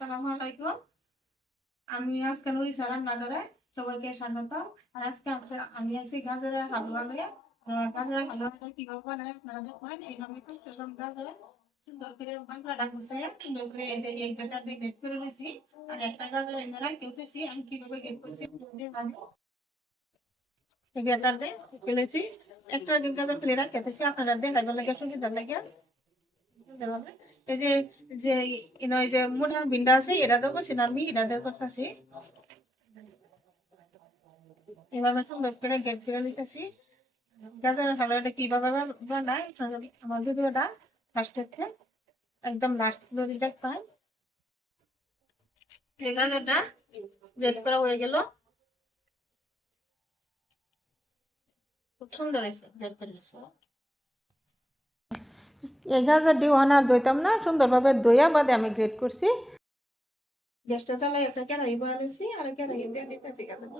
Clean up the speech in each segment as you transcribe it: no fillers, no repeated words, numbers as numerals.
আসসালামু আলাইকুম। আমি আজকে নুরিসা রান্নাঘরে সবাইকে স্বাগত। আর আজকে আমি আছি গাজরের হালুয়া নিয়ে। গাজরের হালুয়াটা কিভাবে বানায় আপনারা দেখবেন। এইভাবে সব গাজর সুন্দর করে বাংলাটা গুছিয়ে সুন্দর করে এই যে এই ব্যাটার দিয়ে গ্রেট করে নিয়েছি। আর একটা গাজর এনে রাখতে উঠেছি আমি কিভাবে গ্রেট করছি এই ব্যাটার দিয়ে ফেলেছি। একটা গাজর ফেলে রাখতেছি আপনারা দেখাইবার লাগে সুবিধার লাগে। এই যে যে এই যে মোটা বিন্ডা আছে এটা তো করছি না আমি এটা দিয়ে করতেছি। এভাবে সুন্দর করে গেট করে নিতেছি। গাজরের হালুয়াটা কিভাবে বানায় আমার ভিডিওটা ফার্স্ট থেকে একদম লাস্ট যদি দেখবেন। এই গাজরটা গেট করা হয়ে গেল, খুব সুন্দর হয়েছে গেট করে। এই গাজর দিয়ে আর দইতাম না, সুন্দরভাবে দইয়া বাদে আমি গ্রেট করছি। গ্যাসটা চালাই একটা কেরাই বয়ালেছি আর কেরাই দিয়ে দিতেছি গাজর।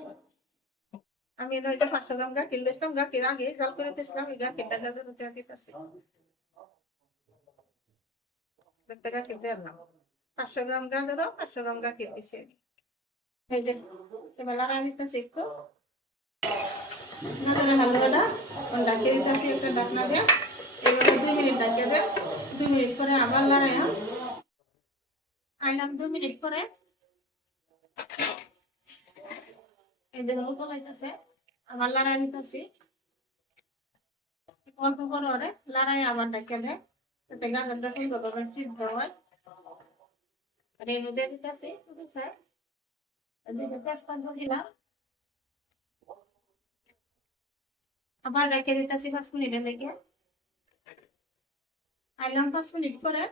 আমি এটা 500 গ্রাম গাখির লেছিলাম, গাখির আগে জাল করে দিয়েছিলাম, এই গাখিরটা গাজর দিয়ে দিতেছি। একটা গাখির দিলাম 500 গ্রাম গাজর 500 গ্রাম গাখির দিছি। এই যে এবার লাগাই দিতেছি একটু গাজরের হালুয়াটা ডাকিয়ে দিতেছি একটা ঢাকনা দিয়ে। এবারে 2 মিনিট ডাকিয়ে দেয়, 2 মিনিট পরে আবার লাগাই আইলাম। 2 মিনিট পরে এই যে মুখ লাগাইতেছে আবার লড়াই নিতেছি অল্প করে লড়াই আবার ডাকিয়ে দেয় যাতে গাজরটা সুন্দরভাবে সিদ্ধ হয়। আর এর মধ্যে দিতেছি ছোট সাইজ তেজপাতা দিলাম, আবার রেখে দিতেছি 5 মিনিটের লেগে। আইলাম 5 মিনিট পরে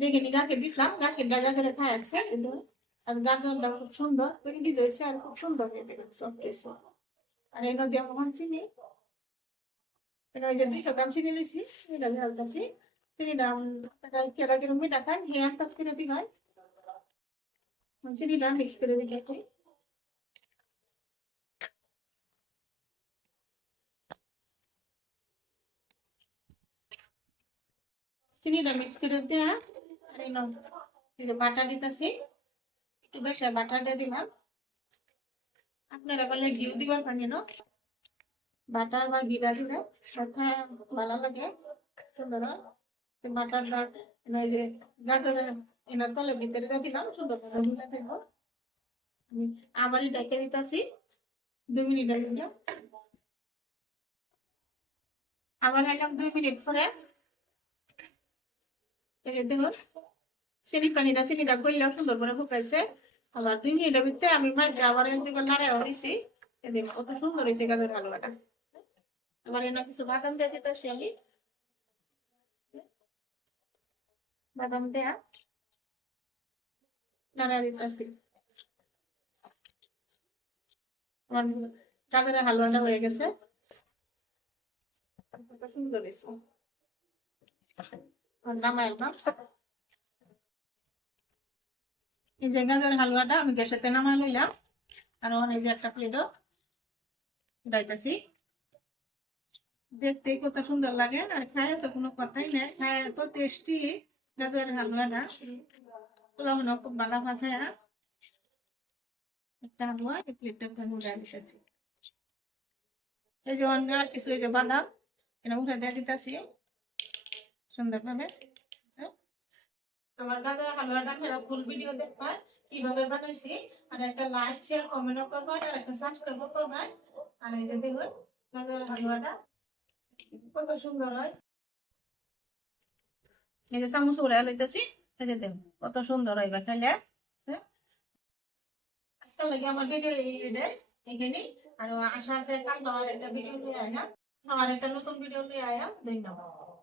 যেখানে গাখির দিছিলাম গাখিরটা গাজরে খাই আসছে। আর গাজরটা খুব সুন্দর তৈরি হয়েছে আর খুব সুন্দর হয়েছে, সফট হয়েছে। আর এর মধ্যে আমার চিনি, এটা ওই যে 200 গ্রাম চিনি নিয়েছি, এটা ঢালতেছি। চিনিটা কেরা কিরম মিঠা খান হে আন্দাজ করে দিবেন। চিনিটা মিক্স করে দিতেছি। চিনিটা মিক্স করে দেয়া আর এই যে বাটার দিতেছি, একটু বেশি বাটার দিয়ে দিলাম। আপনারা বলে ঘিউ দিবার পানি না, বাটার বা ঘিরা দিলে কথা ভালো লাগে সুন্দর। বাটারটা এই যে গাজরের এনার তলে ভিতরে দিয়ে দিলাম সুন্দর করে মিলে থাকবো। আমি আবারই ডেকে দিতেছি 2 মিনিট আগে। আবার এলাম 2 মিনিট পরে দেখুন চিনিটা গড়লেও সুন্দর করে শুকাইছে। আবার 2 মিনিটের ভিতরে আমি মাঝে আবার একদিকে নাড়াই দিছি। দেখুন কত সুন্দর হয়েছে গাজরের হালুয়াটা। আবার এনে কিছু বাদাম দিয়ে দিতেছি আমি, বাদাম দেয়া নাড়া দিতেছি। আমার গাজরের হালুয়াটা হয়ে গেছে, কত সুন্দর হয়েছে। নামাই এলাম। এই যে গাজরের হালুয়াটা আমি গ্যাসেতে নামাই লইলাম। আর এই যে একটা প্লেটও উঠাইতেছি। দেখতে কত সুন্দর লাগে আর খায় তো কোনো কথাই নেই, খায় এত টেস্টি গাজরের হালুয়াটা। পোলা মনে খুব ভালো ভাজা একটা হালুয়া এই প্লেটটা উঠাই দিতেছি। এই যে অন্য আর কিছু এই যে বাদাম এটা উঠে দিয়ে দিতেছি সুন্দরভাবে। আমার গাজরের হালুয়াটা আপনারা ফুল ভিডিও দেখবেন কিভাবে বানাইছি। আর একটা লাইক শেয়ার কমেন্ট করবেন আর একটা সাবস্ক্রাইব করবেন। আর এই যে দেখুন গাজরের হালুয়াটা কত সুন্দর হয়। এই যে চামচ উড়ে লইতেছি, এই যে দেখুন কত সুন্দর হয় বা খাইলে। আজকাল লাগে আমার ভিডিও এইখানে আর আশা আছে কাল একটা ভিডিও নিয়ে আয়া আমার একটা নতুন ভিডিও নিয়ে আয়া ধন্যবাদ।